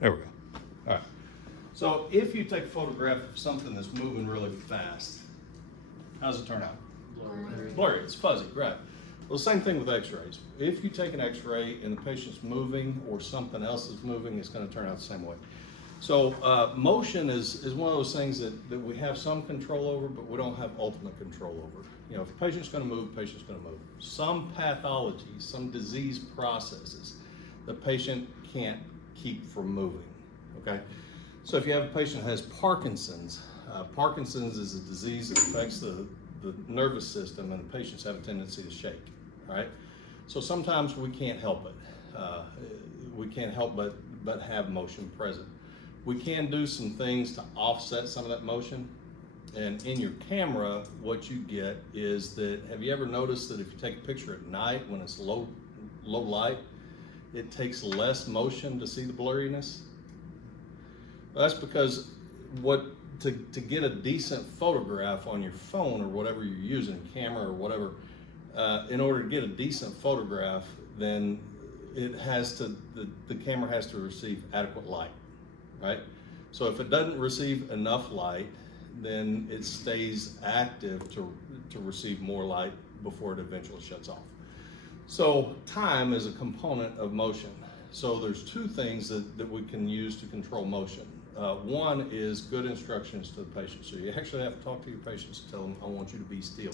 There we go. All right. So if you take a photograph of something that's moving really fast, how does it turn out? Blurry. It's fuzzy, right? Well, the same thing with x-rays. If you take an x-ray and the patient's moving or something else is moving, it's going to turn out the same way. So motion is one of those things that we have some control over, but we don't have ultimate control over. You know, if the patient's going to move, the patient's going to move. Some pathologies, some disease processes, the patient can't keep from moving, okay? So if you have a patient that has Parkinson's, Parkinson's is a disease that affects the nervous system, and the patients have a tendency to shake, right? So sometimes we can't help it. We can't help but have motion present. We can do some things to offset some of that motion. And in your camera, what you get is that, have you ever noticed that if you take a picture at night when it's low light, it takes less motion to see the blurriness? Well, that's because to get a decent photograph on your phone or whatever you're using, camera or whatever, in order to get a decent photograph, then the camera has to receive adequate light, right? So if it doesn't receive enough light, then it stays active to receive more light before it eventually shuts off. So time is a component of motion. So there's two things that we can use to control motion. One is good instructions to the patient. So you actually have to talk to your patients and tell them, I want you to be still.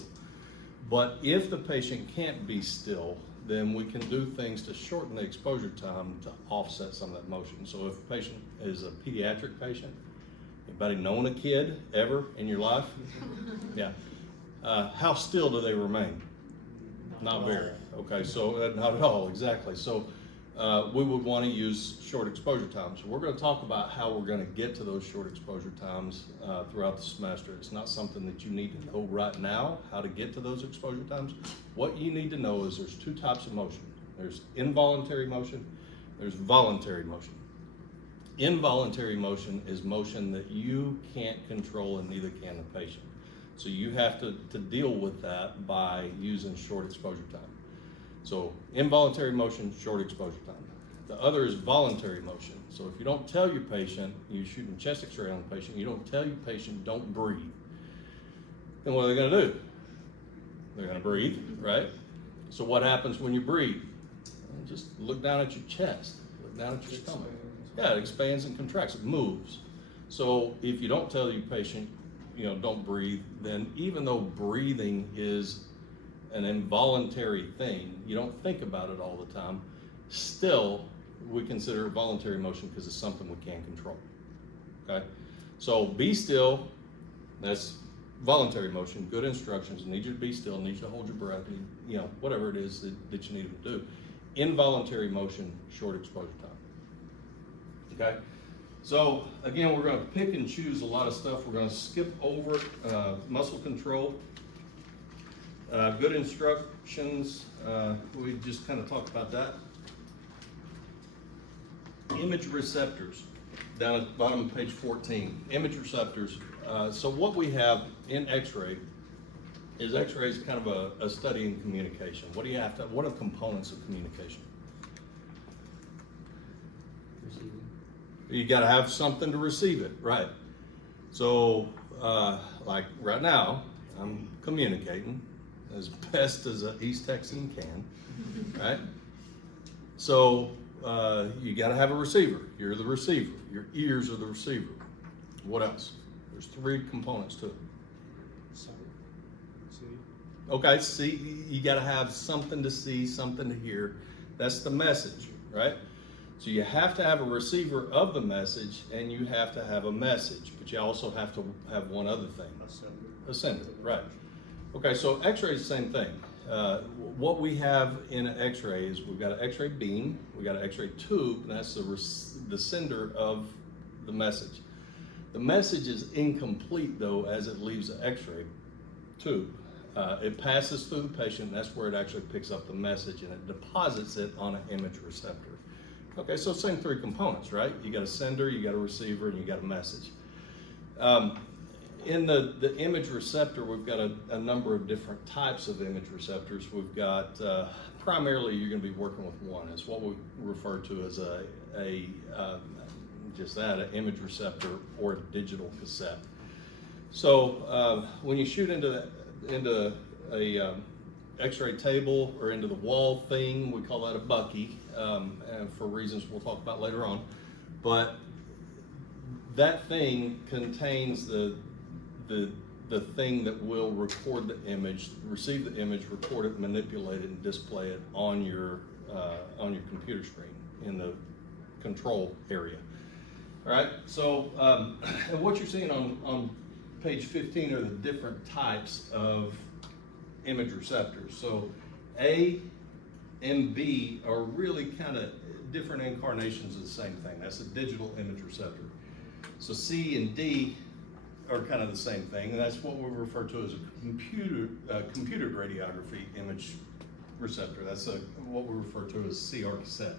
But if the patient can't be still, then we can do things to shorten the exposure time to offset some of that motion. So if a patient is a pediatric patient, anybody known a kid ever in your life? Yeah. How still do they remain? Not very. Okay, so not at all, exactly. So we would want to use short exposure times. So we're going to talk about how we're going to get to those short exposure times throughout the semester. It's not something that you need to know right now, how to get to those exposure times. What you need to know is there's two types of motion. There's involuntary motion, there's voluntary motion. Involuntary motion is motion that you can't control and neither can the patient. So you have to deal with that by using short exposure time. So involuntary motion, short exposure time. The other is voluntary motion. So if you don't tell your patient, you shoot a chest x-ray on the patient, you don't tell your patient don't breathe, then what are they gonna do? They're gonna breathe, right? So what happens when you breathe? Well, just look down at your chest, look down at your stomach. Yeah, it expands and contracts, it moves. So if you don't tell your patient, you know, don't breathe, then even though breathing is an involuntary thing, you don't think about it all the time, still we consider it voluntary motion because it's something we can control, okay? So be still, that's voluntary motion, good instructions, need you to be still, need you to hold your breath, you know, whatever it is that you need them to do. Involuntary motion, short exposure time, okay? So again, we're gonna pick and choose a lot of stuff. We're gonna skip over muscle control. Good instructions, we just kind of talked about that. Image receptors, down at the bottom of page 14. Image receptors. So what we have in X-ray is X-ray is kind of a study in communication. What are the components of communication? Receiving. You got to have something to receive it, right? So, like right now, I'm communicating as best as an East Texan can, right? So you got to have a receiver. You're the receiver. Your ears are the receiver. What else? There's three components to it. Sight. See. Okay, see, you got to have something to see, something to hear. That's the message, right? So you have to have a receiver of the message, and you have to have a message, but you also have to have one other thing. A sender, right. Okay, so X-ray is the same thing. What we have in an X-ray is we've got an X-ray beam, we got an X-ray tube, and that's the sender of the message. The message is incomplete though as it leaves the X-ray tube. It passes through the patient, and that's where it actually picks up the message and it deposits it on an image receptor. Okay, so same three components, right? You got a sender, you got a receiver, and you got a message. In the image receptor, we've got a number of different types of image receptors. We've got, primarily you're gonna be working with one. It's what we refer to as a just that, an image receptor or a digital cassette. So when you shoot into a X-ray table or into the wall thing, we call that a bucky, and for reasons we'll talk about later on. But that thing contains the thing that will record the image, receive the image, record it, manipulate it, and display it on your computer screen in the control area. All right. So and what you're seeing on page 15 are the different types of image receptors. So A and B are really kind of different incarnations of the same thing. That's a digital image receptor. So C and D are kind of the same thing, and that's what we refer to as a computed radiography image receptor. That's what we refer to as CR cassette.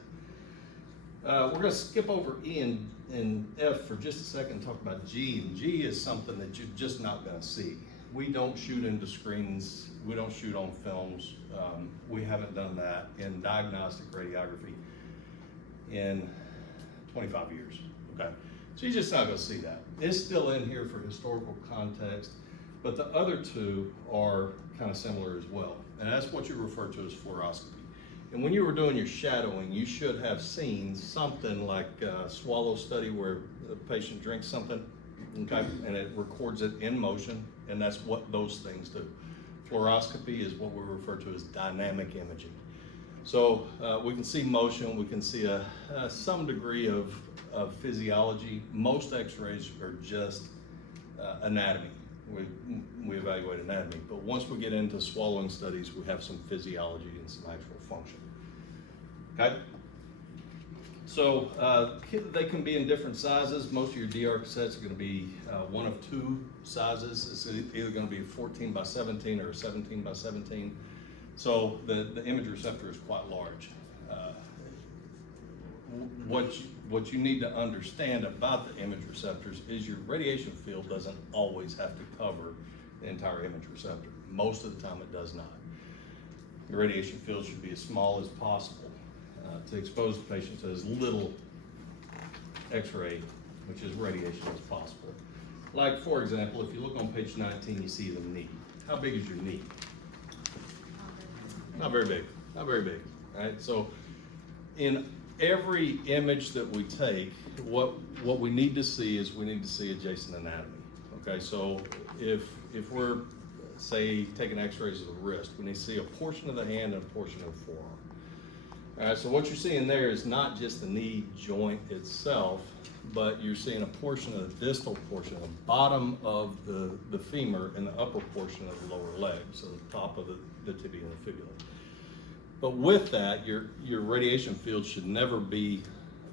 We're going to skip over E and F for just a second and talk about G. And G is something that you're just not going to see. We don't shoot into screens. We don't shoot on films. We haven't done that in diagnostic radiography in 25 years. Okay, so you're just not going to see that. It's still in here for historical context, but the other two are kind of similar as well. And that's what you refer to as fluoroscopy. And when you were doing your shadowing, you should have seen something like a swallow study where the patient drinks something, okay, and it records it in motion, and that's what those things do. Fluoroscopy is what we refer to as dynamic imaging. So we can see motion, we can see some degree of physiology. Most x-rays are just anatomy. We evaluate anatomy, but once we get into swallowing studies, we have some physiology and some actual function. Okay? So they can be in different sizes. Most of your DR cassettes are going to be one of two sizes. It's either going to be 14 by 17 or 17 by 17. So the image receptor is quite large. What you need to understand about the image receptors is your radiation field doesn't always have to cover the entire image receptor. Most of the time it does not. Your radiation field should be as small as possible to expose the patient to as little X-ray, which is radiation, as possible. Like, for example, if you look on page 19, you see the knee. How big is your knee? Not very big, not very big, right? So in every image that we take, what we need to see is we need to see adjacent anatomy, okay? So if we're, say, taking x-rays of the wrist, we need to see a portion of the hand and a portion of the forearm. All right, so what you're seeing there is not just the knee joint itself, but you're seeing a portion of the distal portion, the bottom of the femur, and the upper portion of the lower leg, so the top of the tibia and the fibula. But with that, your radiation field should never be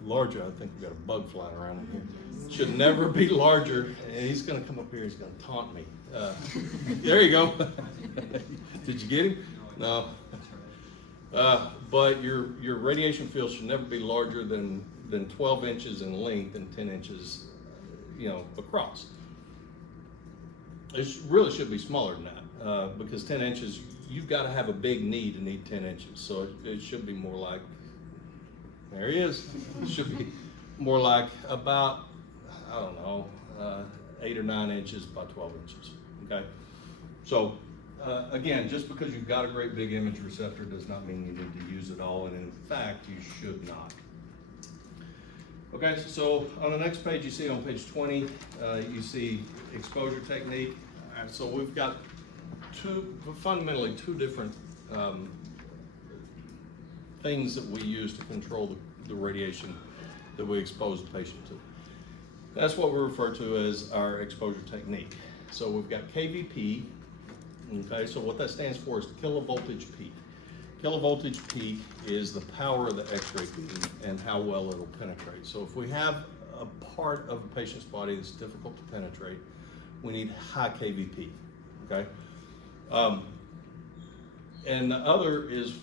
larger. I think we've got a bug flying around in here. Should never be larger. And he's going to come up here. He's going to taunt me. There you go. Did you get him? No. But your radiation field should never be larger than 12 inches in length and 10 inches, across. It really should be smaller than that because 10 inches. You've got to have a big knee to need 10 inches. So it should be more like, there he is. It should be more like about, 8 or 9 inches by 12 inches, okay? So again, just because you've got a great big image receptor does not mean you need to use it all, and in fact, you should not. Okay, so on the next page, you see on page 20, you see exposure technique. All right, so we've got fundamentally two different things that we use to control the radiation that we expose the patient to. That's what we refer to as our exposure technique. So we've got KVP, okay, so what that stands for is kilovoltage peak. Kilovoltage peak is the power of the X-ray beam and how well it'll penetrate. So if we have a part of a patient's body that's difficult to penetrate, we need high KVP, okay? And the other is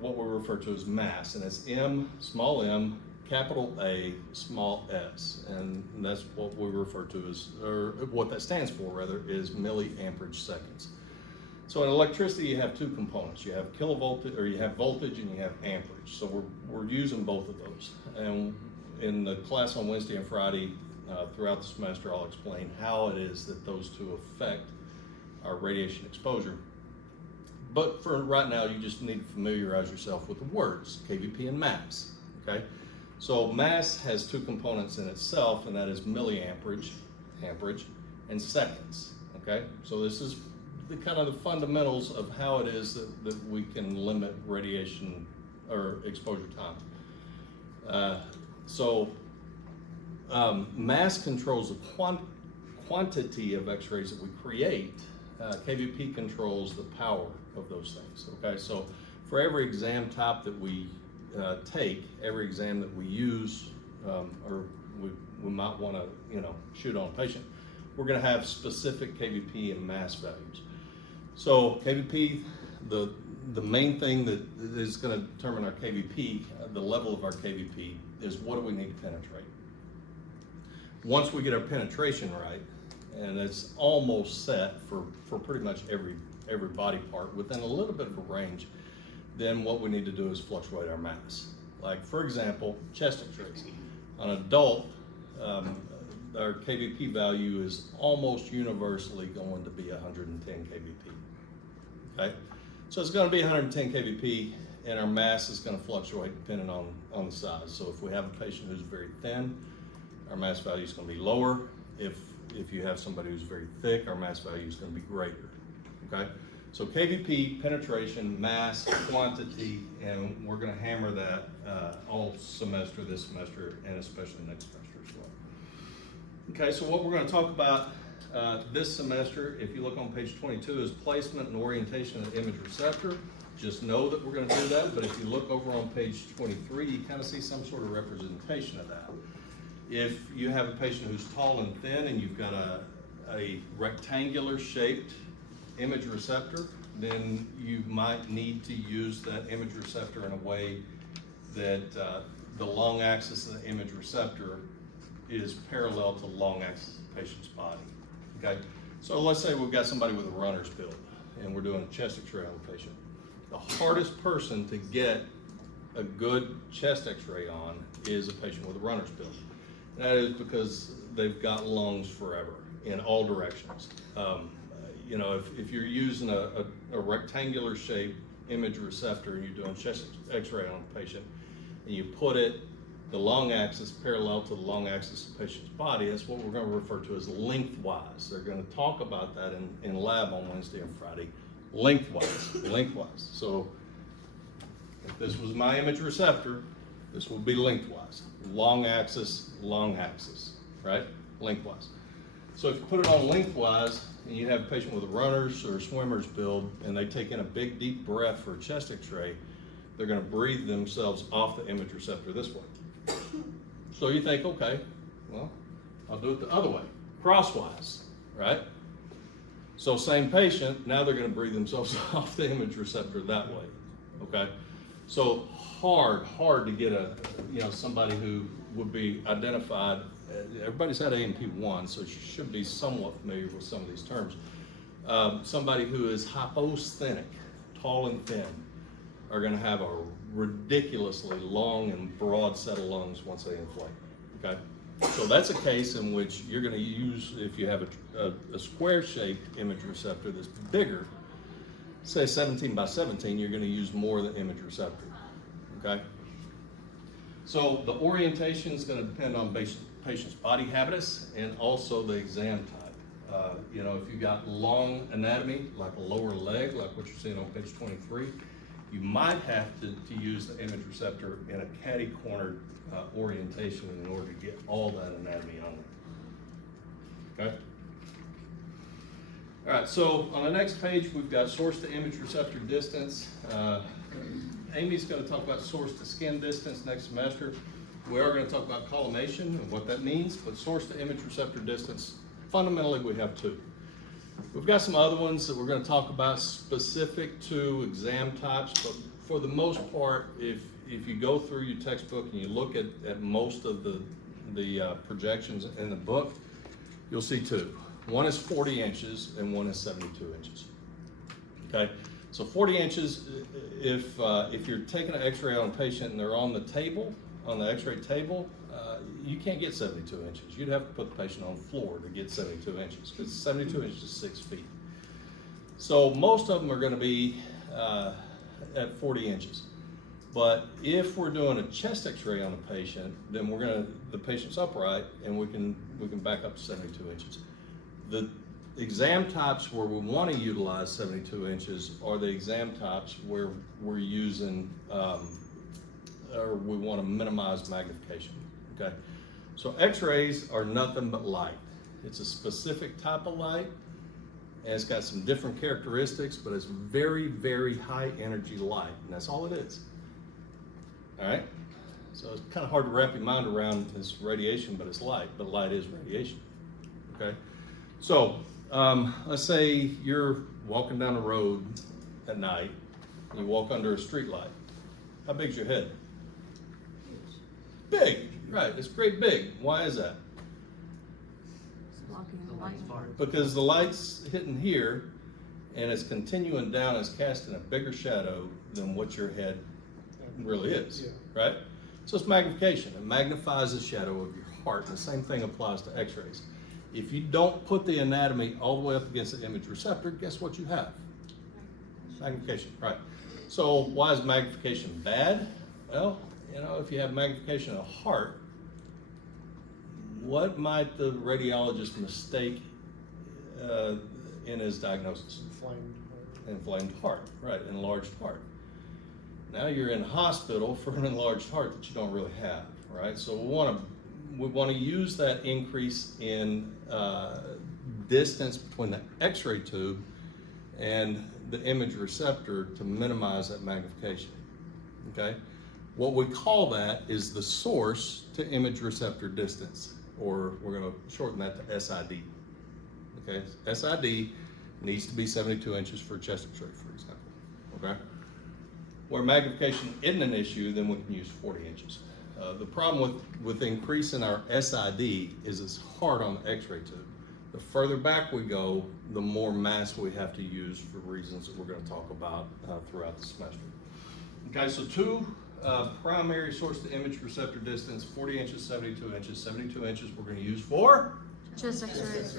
what we refer to as mass, and it's M, small m, capital A, small s, and that's what we refer to as, or what that stands for rather, is milliamperage seconds. So in electricity, you have two components. You have kilovoltage, or you have voltage, and you have amperage. So we're using both of those. And in the class on Wednesday and Friday, throughout the semester, I'll explain how it is that those two affect our radiation exposure. But for right now, you just need to familiarize yourself with the words, KVP and mass, okay? So mass has two components in itself, and that is milliamperage, amperage, and seconds, okay? So this is the kind of the fundamentals of how it is that we can limit radiation or exposure time. Mass controls the quantity of X-rays that we create. KVP controls the power of those things, okay? So for every exam type that we take, every exam that we use, or we might want to, shoot on a patient, we're going to have specific KVP and mass values. So KVP, the main thing that is going to determine our KVP, the level of our KVP, is what do we need to penetrate. Once we get our penetration right, and it's almost set for pretty much every body part within a little bit of a range, then what we need to do is fluctuate our mass. Like, for example, chest X-rays. On an adult, our KVP value is almost universally going to be 110 KVP, okay? So it's gonna be 110 KVP, and our mass is gonna fluctuate depending on the size. So if we have a patient who's very thin, our mass value is gonna be lower. If you have somebody who's very thick, our mass value is gonna be greater, okay? So KVP, penetration, mass, quantity, and we're gonna hammer that all semester, this semester, and especially next semester as well. Okay, so what we're gonna talk about this semester, if you look on page 22, is placement and orientation of the image receptor. Just know that we're gonna do that, but if you look over on page 23, you kind of see some sort of representation of that. If you have a patient who's tall and thin and you've got a rectangular shaped image receptor, then you might need to use that image receptor in a way that the long axis of the image receptor is parallel to the long axis of the patient's body, okay? So let's say we've got somebody with a runner's build and we're doing a chest X-ray on the patient. The hardest person to get a good chest X-ray on is a patient with a runner's build. That is because they've got lungs forever in all directions. If you're using a rectangular shaped image receptor and you're doing chest X-ray on a patient, and you put the long axis parallel to the long axis of the patient's body, that's what we're going to refer to as lengthwise. They're going to talk about that in lab on Wednesday and Friday. Lengthwise. So if this was my image receptor, this would be lengthwise. Long axis, right? Lengthwise. So if you put it on lengthwise, and you have a patient with a runner's or swimmer's build, and they take in a big deep breath for a chest X-ray, they're gonna breathe themselves off the image receptor this way. So you think, okay, well, I'll do it the other way, crosswise, right? So same patient, now they're gonna breathe themselves off the image receptor that way, okay? So hard to get somebody who would be identified. Everybody's had A&P1, so you should be somewhat familiar with some of these terms. Somebody who is hyposthenic, tall and thin, are gonna have a ridiculously long and broad set of lungs once they inflate, okay? So that's a case in which you're gonna use, if you have a square-shaped image receptor that's bigger, say 17 by 17, you're gonna use more of the image receptor, okay? So the orientation is gonna depend on patient's body habitus and also the exam type. If you've got long anatomy, like a lower leg, like what you're seeing on page 23, you might have to use the image receptor in a catty-cornered orientation in order to get all that anatomy on there, okay? All right, so on the next page, we've got source to image receptor distance. Amy's going to talk about source to skin distance next semester. We are going to talk about collimation and what that means, but source to image receptor distance, fundamentally we have two. We've got some other ones that we're going to talk about specific to exam types, but for the most part, if you go through your textbook and you look at most of the projections in the book, you'll see two. One is 40 inches and one is 72 inches. Okay, so 40 inches, if you're taking an X-ray on a patient and they're on the table on the x-ray table, you can't get 72 inches. You'd have to put the patient on the floor to get 72 inches, because 72 inches is 6 feet. So most of them are going to be at 40 inches. But if we're doing a chest x-ray on a patient, then the patient's upright, and we can back up to 72 inches. The exam types where we want to utilize 72 inches are the exam types where we're using, or we want to minimize magnification, okay? So x-rays are nothing but light. It's a specific type of light, and it's got some different characteristics, but it's very, very high energy light, and that's all it is. All right? So it's kind of hard to wrap your mind around this radiation, but it's light, but light is radiation, okay? So let's say you're walking down the road at night, and you walk under a street light. How big's your head? Big, right, it's great big. Why is that? Blocking the light. Because the light's hitting here, and it's continuing down, it's casting a bigger shadow than what your head really is, right? So it's magnification. It magnifies the shadow of your heart, and the same thing applies to x-rays. If you don't put the anatomy all the way up against the image receptor, guess what you have? Magnification, right? So why is magnification bad? Well, you know, if you have magnification of the heart, what might the radiologist mistake in his diagnosis? Inflamed heart, right, enlarged heart. Now you're in hospital for an enlarged heart that you don't really have, right? So we want to use that increase in distance between the x-ray tube and the image receptor to minimize that magnification, okay? What we call that is the source to image receptor distance, or we're going to shorten that to SID, okay? SID needs to be 72 inches for a chest x-ray, for example, okay? Where magnification isn't an issue, then we can use 40 inches. The problem with increasing our SID is it's hard on the x-ray tube. The further back we go, the more mass we have to use for reasons that we're going to talk about throughout the semester. Okay, so two primary source to image receptor distance, 40 inches, 72 inches. 72 inches we're going to use for? Chest x-rays.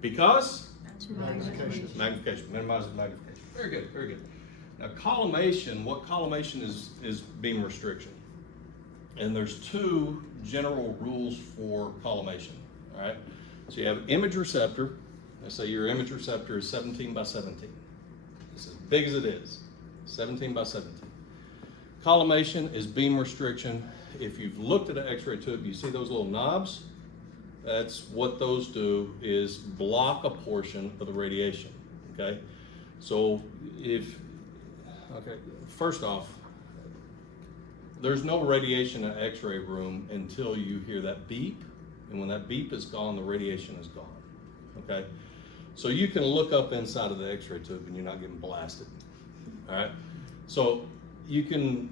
Because? Magnification. Magnification, minimizing magnification. Very good, very good. Now collimation, what collimation is beam restriction. And there's two general rules for collimation, all right? So you have image receptor. Let's say your image receptor is 17 by 17. It's as big as it is, 17 by 17. Collimation is beam restriction. If you've looked at an x-ray tube, you see those little knobs? That's what those do, is block a portion of the radiation, okay? So first off, there's no radiation in an x-ray room until you hear that beep, and when that beep is gone, the radiation is gone, okay? So you can look up inside of the x-ray tube and you're not getting blasted, all right? So you can,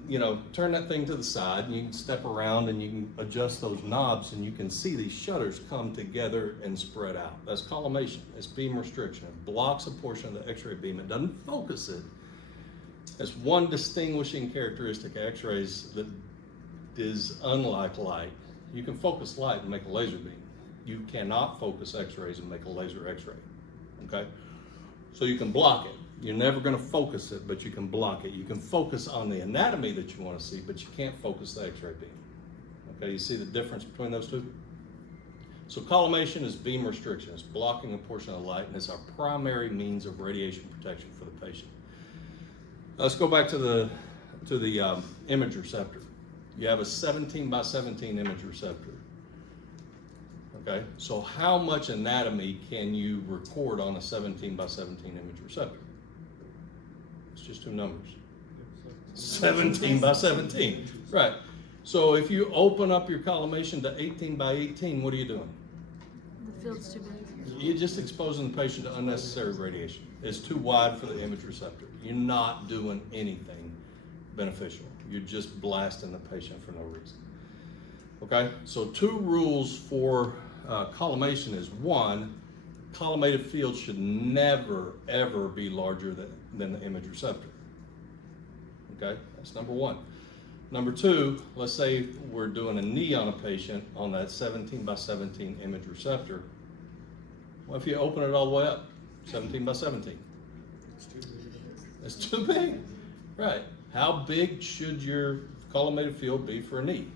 turn that thing to the side, and you can step around and you can adjust those knobs, and you can see these shutters come together and spread out. That's collimation, it's beam restriction. It blocks a portion of the x-ray beam, it doesn't focus it. That's one distinguishing characteristic of x-rays that is unlike light. You can focus light and make a laser beam. You cannot focus x-rays and make a laser x-ray, okay? So you can block it. You're never gonna focus it, but you can block it. You can focus on the anatomy that you wanna see, but you can't focus the x-ray beam. Okay, you see the difference between those two? So collimation is beam restriction. It's blocking a portion of the light, and it's our primary means of radiation protection for the patient. Let's go back to the image receptor. You have a 17 by 17 image receptor. Okay, so how much anatomy can you record on a 17 by 17 image receptor? It's just two numbers. 17 by 17, right. So if you open up your collimation to 18 by 18, what are you doing? The field's too big. You're just exposing the patient to unnecessary radiation. It's too wide for the image receptor. You're not doing anything beneficial. You're just blasting the patient for no reason. Okay, so two rules for collimation is, one, collimated field should never, ever be larger than the image receptor. Okay, that's number one. Number two, let's say we're doing a knee on a patient on that 17 by 17 image receptor. What if you open it all the way up, 17 by 17? It's too big. It's too big, right? How big should your collimated field be for a knee?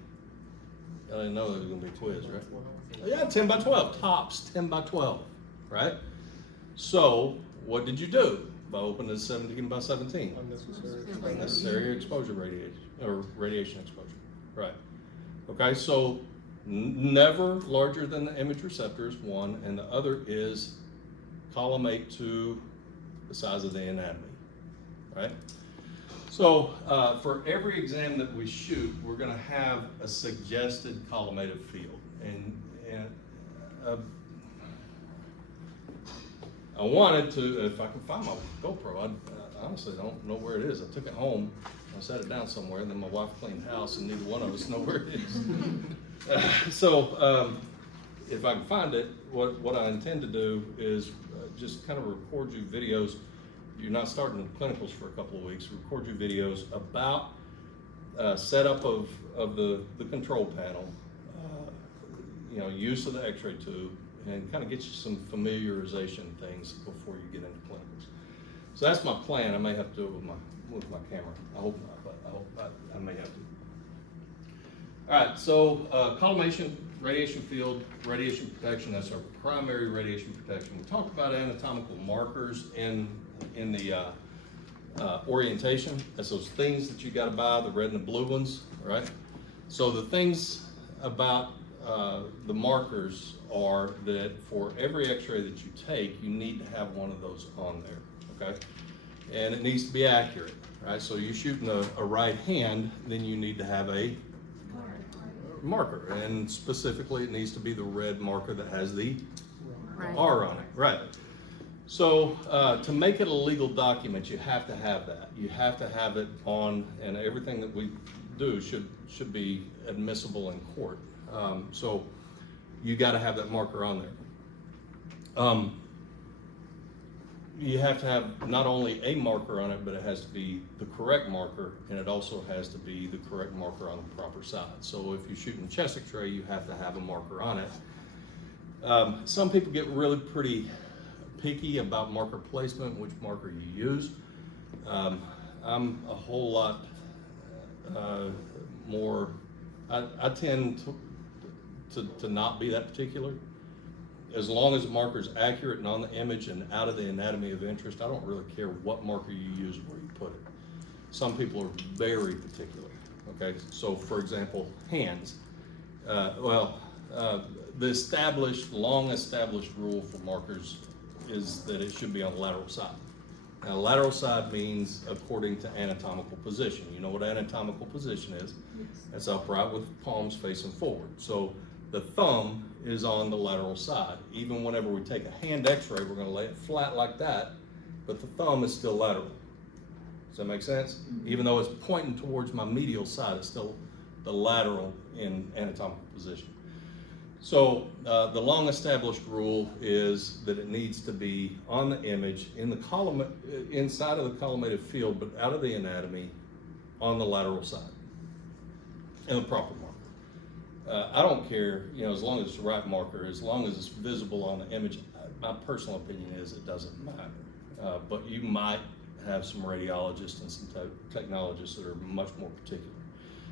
I didn't know there was gonna be a quiz, right? Yeah, 10 by 12, tops 10 by 12, right? So what did you do by opening the 17 by 17? Unnecessary. Unnecessary exposure radiation, or radiation exposure, right? Okay, so never larger than the image receptor is one, and the other is collimate to the size of the anatomy, right? So for every exam that we shoot, we're going to have a suggested collimated field, and I wanted to, if I can find my GoPro, I honestly don't know where it is. I took it home, I set it down somewhere, and then my wife cleaned the house, and neither one of us know where it is. So if I can find it, what I intend to do is just kind of record you videos. You're not starting the clinicals for a couple of weeks. Record you videos about setup of the control panel, use of the X-ray tube, and kind of get you some familiarization things before you get into clinicals. So that's my plan. I may have to do it with my camera. I hope not, but I hope I may have to. All right, so collimation, radiation field, radiation protection, that's our primary radiation protection. We talked about anatomical markers in the orientation. That's those things that you gotta buy, the red and the blue ones, right? So the things about the markers are that for every X-ray that you take, you need to have one of those on there, okay? And it needs to be accurate, right? So you're shooting a right hand, then you need to have a marker, and specifically it needs to be the red marker that has the Right. R on it, right? So to make it a legal document, you have to have that. You have to have it on, and everything that we do should be admissible in court. So you got to have that marker on there. You have to have not only a marker on it, but it has to be the correct marker, and it also has to be the correct marker on the proper side. So if you're shooting chest X-ray, you have to have a marker on it. Some people get really pretty picky about marker placement, which marker you use. I'm a whole lot more, I tend to not be that particular. As long as the marker is accurate and on the image and out of the anatomy of interest, I don't really care what marker you use or where you put it. Some people are very particular, okay? So for example, hands. The long established rule for markers is that it should be on the lateral side. Now, lateral side means according to anatomical position. You know what anatomical position is? Yes. It's upright with palms facing forward. So the thumb is on the lateral side. Even whenever we take a hand X-ray, we're going to lay it flat like that, but the thumb is still lateral. Does that make sense? Mm-hmm. Even though it's pointing towards my medial side, it's still the lateral in anatomical position. So the long established rule is that it needs to be on the image in the inside of the collimated field, but out of the anatomy on the lateral side and the proper marker. I don't care, as long as it's the right marker, as long as it's visible on the image. My personal opinion is it doesn't matter. But you might have some radiologists and some technologists that are much more particular.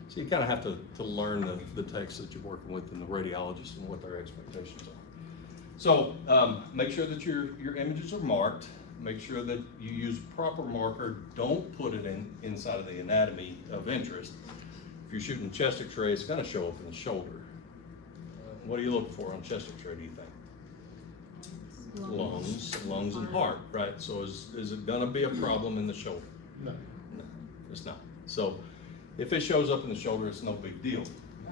So you kind of have to learn the text that you're working with and the radiologist and what their expectations are. So make sure that your images are marked. Make sure that you use proper marker. Don't put it inside of the anatomy of interest. If you're shooting chest X-ray, it's going to show up in the shoulder. What are you looking for on chest X-ray, do you think? Lungs and heart, right? So is it going to be a problem in the shoulder? No. No, it's not. So if it shows up in the shoulder, it's no big deal.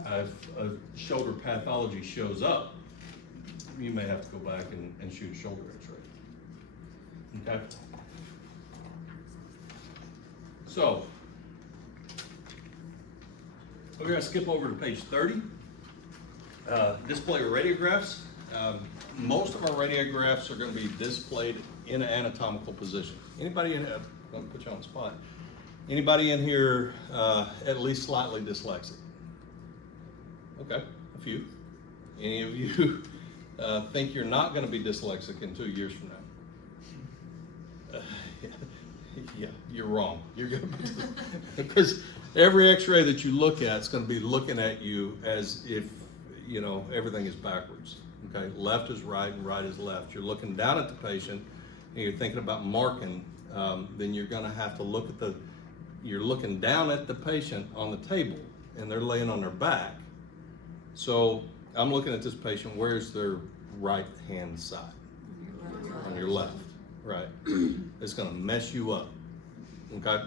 If a shoulder pathology shows up, you may have to go back and shoot a shoulder X-ray. Okay? So we're going to skip over to page 30. Display of radiographs. Most of our radiographs are going to be displayed in an anatomical position. Anybody I'm going to put you on the spot. Anybody in here at least slightly dyslexic? Okay, a few. Any of you think you're not going to be dyslexic in 2 years from now? Yeah, you're wrong. You're going to be, because every x-ray that you look at is going to be looking at you as if, you know, everything is backwards. Okay, left is right and right is left. You're looking down at the patient and you're thinking about marking, then you're going to have to look at you're looking down at the patient on the table and they're laying on their back. So I'm looking at this patient, where's their right hand side? On your left, right. It's gonna mess you up, okay?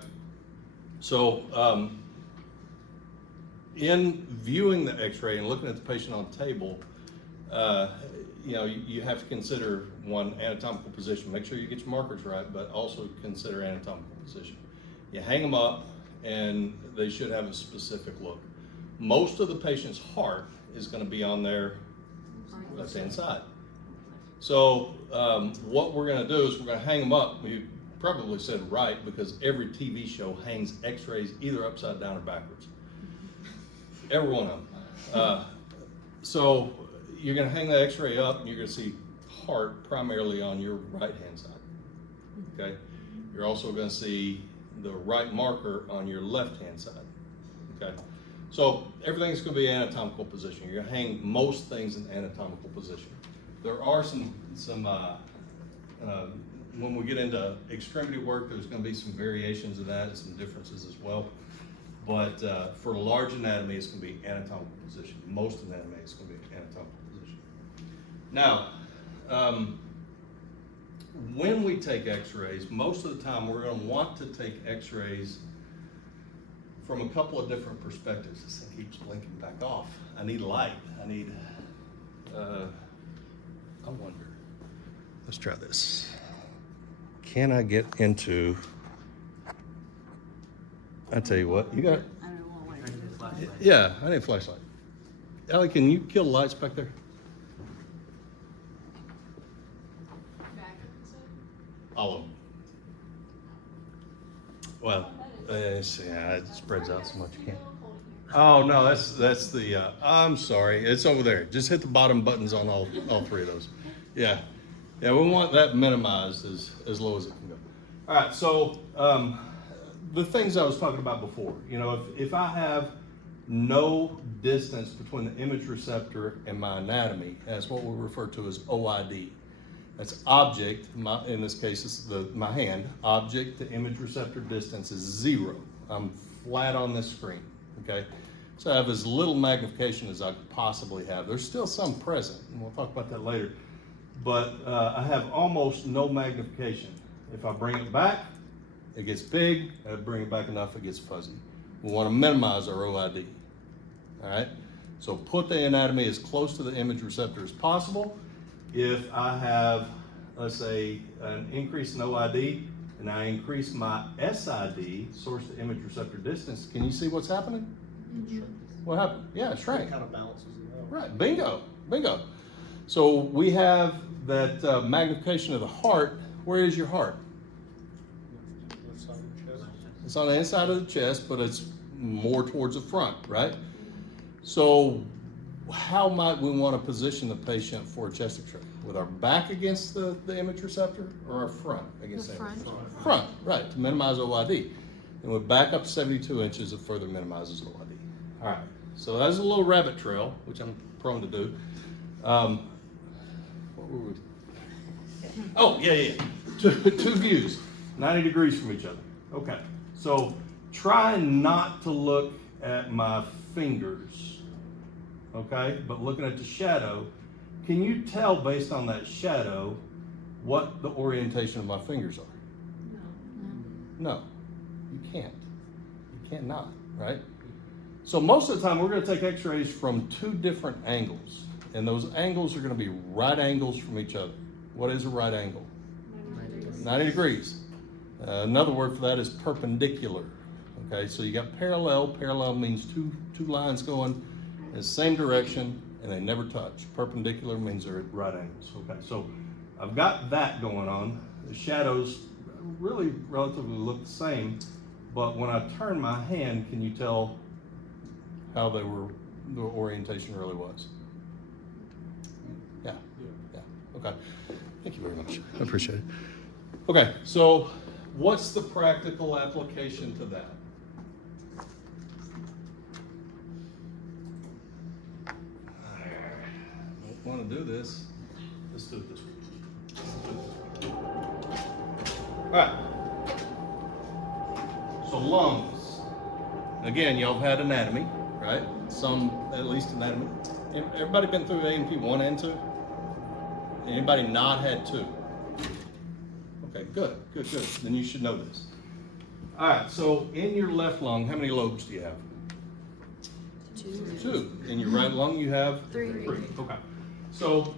So in viewing the x-ray and looking at the patient on the table, you know, you have to consider one, anatomical position. Make sure you get your markers right, but also consider anatomical position. You hang them up and they should have a specific look. Most of the patient's heart is going to be on their left-hand side. So what we're going to do is we're going to hang them up. You probably said right because every TV show hangs x-rays either upside down or backwards. Every one of them. So you're going to hang the x-ray up and you're going to see heart primarily on your right-hand side. Okay. You're also going to see the right marker on your left-hand side. Okay. So everything's going to be anatomical position. You're going to hang most things in anatomical position. There are some when we get into extremity work, there's going to be some variations of that and some differences as well. But for large anatomy, it's going to be anatomical position. Most anatomy is going to be anatomical position. Now, when we take x-rays, most of the time we're going to want to take x-rays from a couple of different perspectives. This thing keeps blinking back off. I need light. I need, I wonder. Let's try this. Can I get into, I tell you what, you got, yeah, I need a flashlight. Ellie, can you kill the lights back there? All of them. Well, yeah, it spreads out so much you can't. Oh no, that's the. I'm sorry, it's over there. Just hit the bottom buttons on all three of those. Yeah, yeah, we want that minimized as low as it can go. All right, so the things I was talking about before. You know, if I have no distance between the image receptor and my anatomy, that's what we refer to as OID. That's object, in this case, it's my hand. Object to image receptor distance is 0. I'm flat on this screen, okay? So I have as little magnification as I could possibly have. There's still some present, and we'll talk about that later. But I have almost no magnification. If I bring it back, it gets big. I bring it back enough, it gets fuzzy. We want to minimize our OID, all right? So put the anatomy as close to the image receptor as possible. If I have, let's say, an increase in OID and I increase my SID, source to image receptor distance, can you see what's happening? What happened? Yeah, it shrank. It kind of balances it out. Right, bingo, bingo. So we have that magnification of the heart. Where is your heart? Left side of the chest. It's on the inside of the chest, but it's more towards the front, right? So how might we want to position the patient for a chest X-ray? With our back against the image receptor or our front against the image receptor? Front, right, to minimize OID. And we back up to 72 inches, it further minimizes OID. All right, so that's a little rabbit trail, which I'm prone to do. What were we? Oh, yeah. Two views, 90 degrees from each other. Okay, so try not to look at my fingers, okay? But looking at the shadow, can you tell based on that shadow what the orientation of my fingers are? No, you can't. You cannot, right? So most of the time we're going to take x-rays from two different angles, and those angles are going to be right angles from each other. What is a right angle? 90 degrees. Another word for that is perpendicular. Okay, so you got parallel. Parallel means two lines going in the same direction and they never touch. Perpendicular means they're at right angles. Okay, so I've got that going on. The shadows really relatively look the same, but when I turn my hand, can you tell how the orientation really was? Yeah, yeah, okay. Thank you very much, I appreciate it. Okay, so what's the practical application to that? Don't want to do this. Let's do it this way. All right. So lungs. Again, y'all have had anatomy, right? Some, at least anatomy. Everybody been through A&P 1 and 2? Anybody not had 2? Okay, good. Then you should know this. All right, so in your left lung, how many lobes do you have? 2. In your right lung, you have 3. Okay. So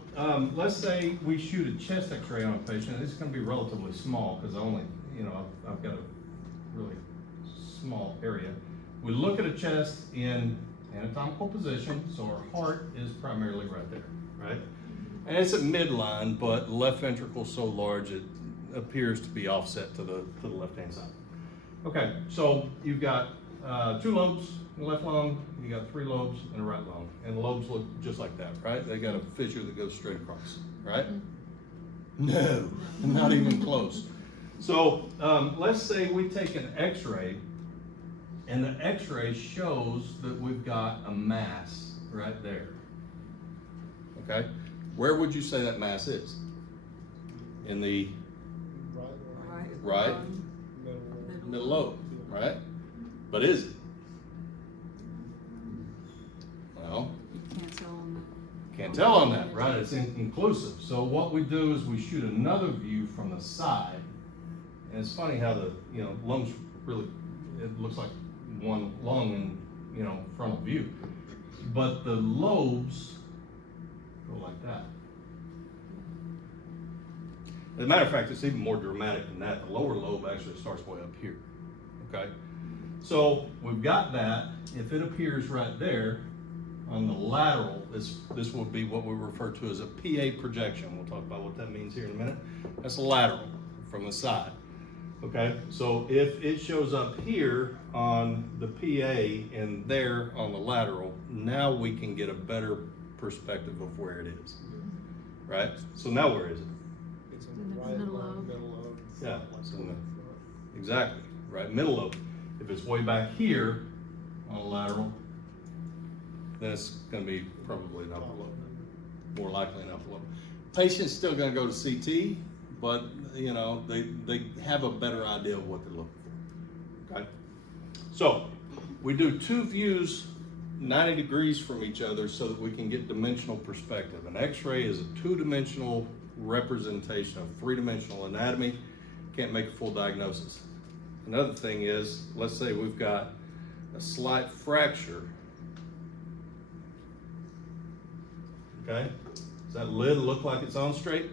let's say we shoot a chest X-ray on a patient. It's going to be relatively small because I've got a really small area. We look at a chest in anatomical position, so our heart is primarily right there, right? And it's at midline, but the left ventricle is so large it appears to be offset to the left-hand side. Okay, so you've got 2 lobes in the left lung, you got 3 lobes in the right lung, and the lobes look just like that, right? They got a fissure that goes straight across, right? No, not even close. So let's say we take an X-ray, and the X-ray shows that we've got a mass right there. Okay, where would you say that mass is? In the right middle lobe, right? But is it? Well, can't tell on that, right? It's inconclusive. So what we do is we shoot another view from the side, and it's funny how the lungs really, it looks like one lung in frontal view, but the lobes go like that. As a matter of fact, it's even more dramatic than that. The lower lobe actually starts way up here, okay? So we've got that. If it appears right there on the lateral, this will be what we refer to as a PA projection. We'll talk about what that means here in a minute. That's a lateral from the side, okay? So if it shows up here on the PA and there on the lateral, now we can get a better perspective of where it is, right? So now where is it? It's in the right Middle lung, lobe. middle lobe. Yeah, it's in exactly, right, middle lobe. If it's way back here on a lateral, then it's gonna be probably an upper lobe, more likely an upper lobe. Patient's still gonna go to CT, but they have a better idea of what they're looking for, okay? So we do 2 views 90 degrees from each other so that we can get dimensional perspective. An X-ray is a 2-dimensional representation of 3-dimensional anatomy. Can't make a full diagnosis. Another thing is, let's say we've got a slight fracture. Okay, does that lid look like it's on straight?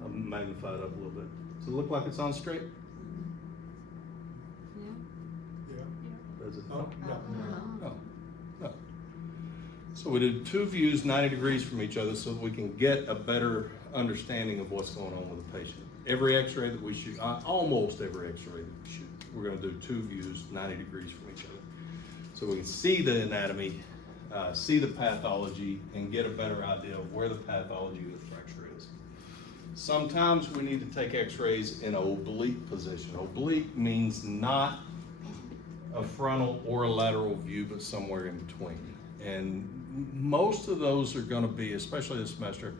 I'll magnify it up a little bit. Does it look like it's on straight? Yeah. Does it? Oh, No. So we did 2 views 90 degrees from each other so that we can get a better understanding of what's going on with the patient. Every X-ray that we shoot, almost every X-ray that we shoot, we're going to do 2 views 90 degrees from each other. So we can see the anatomy, see the pathology, and get a better idea of where the pathology of the fracture is. Sometimes we need to take X-rays in an oblique position. Oblique means not a frontal or a lateral view, but somewhere in between. And most of those are going to be, especially this semester,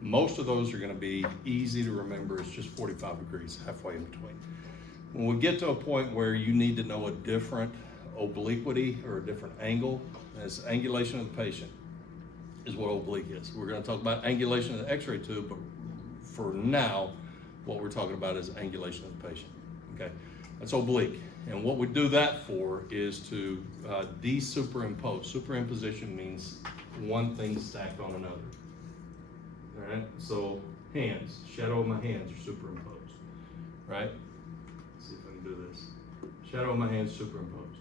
most of those are going to be easy to remember. It's just 45 degrees, halfway in between. When we get to a point where you need to know a different obliquity or a different angle, as angulation of the patient is what oblique is. We're going to talk about angulation of the X-ray tube, but for now, what we're talking about is angulation of the patient, okay? That's oblique. And what we do that for is to de-superimpose. Superimposition means one thing stacked on another. All right, so hands, shadow of my hands are superimposed, right? Let's see if I can do this. Shadow of my hands superimposed,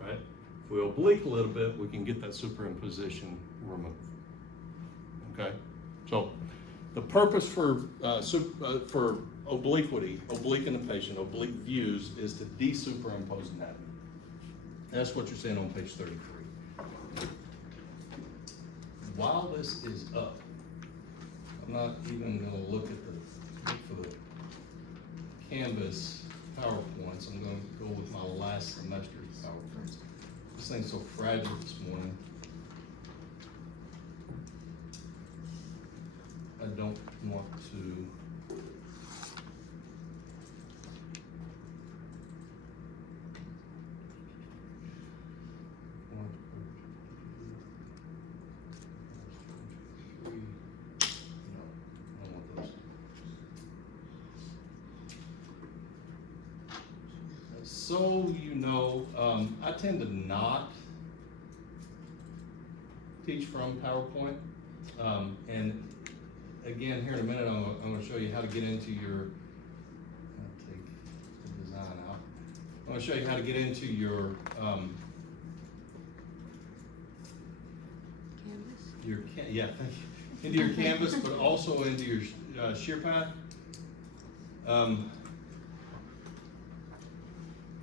right? If we oblique a little bit, we can get that superimposition removed, okay? So The purpose for obliquity, oblique in the patient, oblique views, is to de-superimpose anatomy. That's what you're seeing on page 33. While this is up, I'm not even gonna look for the Canvas PowerPoints. I'm gonna go with my last semester's PowerPoints. This thing's so fragile this morning. I don't want to. No, I don't want those. So you know, I tend to not teach from PowerPoint, and again, here in a minute, I'm going to show you how to get into your. I'll take the design out. I'm going to show you how to get into your Canvas? thank you. Into your canvas, but also into your shear path.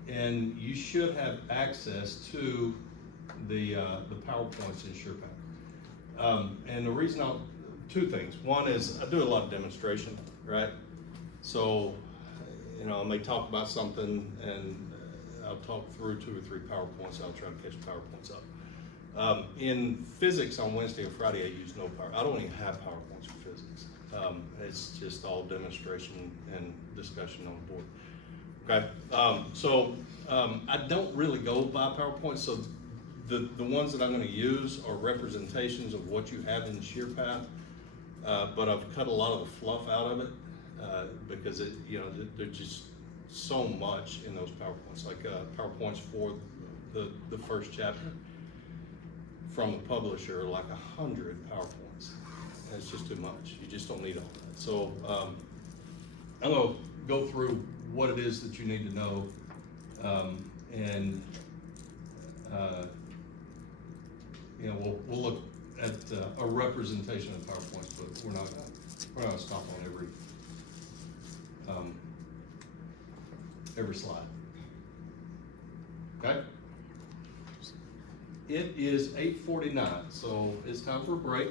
And you should have access to the PowerPoints in shear path. And the reason two things. One is I do a lot of demonstration, right? So, you know, I may talk about something and I'll talk through 2 or 3 PowerPoints. I'll try to catch PowerPoints up. In physics on Wednesday and Friday, I use no power. I don't even have PowerPoints for physics. It's just all demonstration and discussion on the board. Okay, I don't really go by PowerPoint. So the ones that I'm going to use are representations of what you have in the shear path. But I've cut a lot of the fluff out of it because there's just so much in those PowerPoints. Like PowerPoints for the first chapter from the publisher, like 100 PowerPoints. That's just too much. You just don't need all that. So I'm gonna go through what it is that you need to know, and we'll look at a representation of PowerPoints, but we're not gonna stop on every slide. Okay? It is 8:49, so it's time for a break.